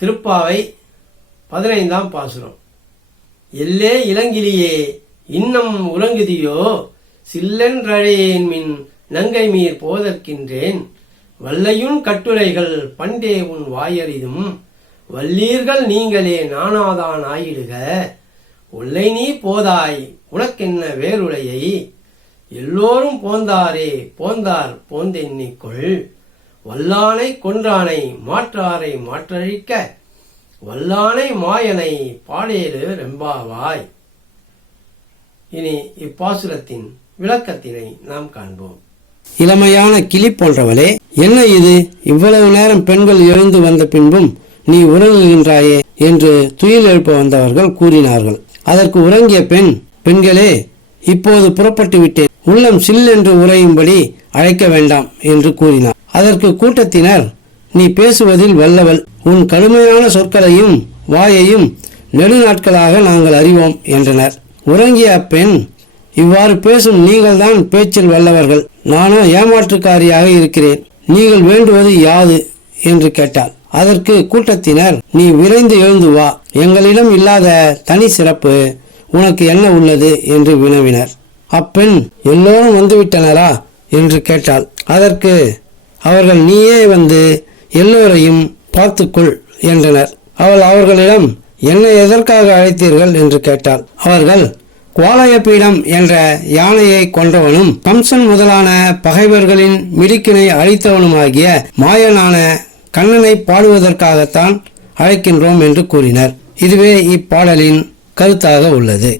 திருப்பாவை 15ஆம் பாசுரம். எல்லே இளங்கிலியே இன்னம் உறங்குதியோ, சில்லென்றழையேன் மின் நங்கை மீர் போதற்கின்றேன், வல்லையுன் கட்டுரைகள் பண்டே உன் வாயறிதும், வல்லீர்கள் நீங்களே நானாதான் ஆயிடுக, ஒல்லை நீ போதாய் உனக்கென்ன வேறுடையை, எல்லோரும் போந்தாரே போந்தார் போந்தெண்ணிக்கொள், வல்லானை கொன்றானை மாற்றாரை மாற்றழிக்க, வல்லானை மாயனை பாடேறு ரெம்பாவாய். இனி இப்பாசுரத்தின் விளக்கத்தினை நாம் காண்போம். இளமையான கிளி போன்றவளே, என்ன இது இவ்வளவு நேரம் பெண்கள் எழுந்து வந்த பின்பும் நீ உறங்குகின்றாயே என்று துயில் எழுப்ப வந்தவர்கள் கூறினார்கள். அதற்கு உறங்கிய பெண்களே, இப்போது புறப்பட்டு விட்டேன், உள்ளம் சில் என்று உறையும்படி அழைக்க வேண்டாம் என்று கூறினார். அதற்கு கூட்டத்தினர், நீ பேசுவதில் வல்லவள், உன் கடுமையான சொற்களையும் வாயையும் நெடுநாட்களாக நாங்கள் அறிவோம் என்றனர். உறங்கிய அப்பெண், இவ்வாறு பேசும் நீங்கள்தான் பேச்சில் வல்லவர்கள், நானோ ஏமாற்றுக்காரியாக இருக்கிறேன், நீங்கள் வேண்டுவது யாது என்று கேட்டாள். அதற்கு கூட்டத்தினர், நீ விரைந்து எழுந்து வா, எங்களிடம் இல்லாத தனி சிறப்பு உனக்கு என்ன உள்ளது என்று வினவினர். அப்பெண், எல்லோரும் வந்துவிட்டனரா என்று கேட்டாள். அதற்கு அவர்கள், நீயே வந்து எல்லோரையும் பார்த்துக்கொள் என்றனர். அவள் அவர்களிடம், என்னை எதற்காக அழைத்தீர்கள் என்று கேட்டாள். அவர்கள், குவாலயபீடம் என்ற யானையை கொன்றவனும் கம்சன் முதலான பகைவர்களின் மிடுக்கினை அழித்தவனுமாகிய மாயனான கண்ணனை பாடுவதற்காகத்தான் அழைக்கின்றோம் என்று கூறினர். இதுவே இப்பாடலின் கருத்தாக உள்ளது.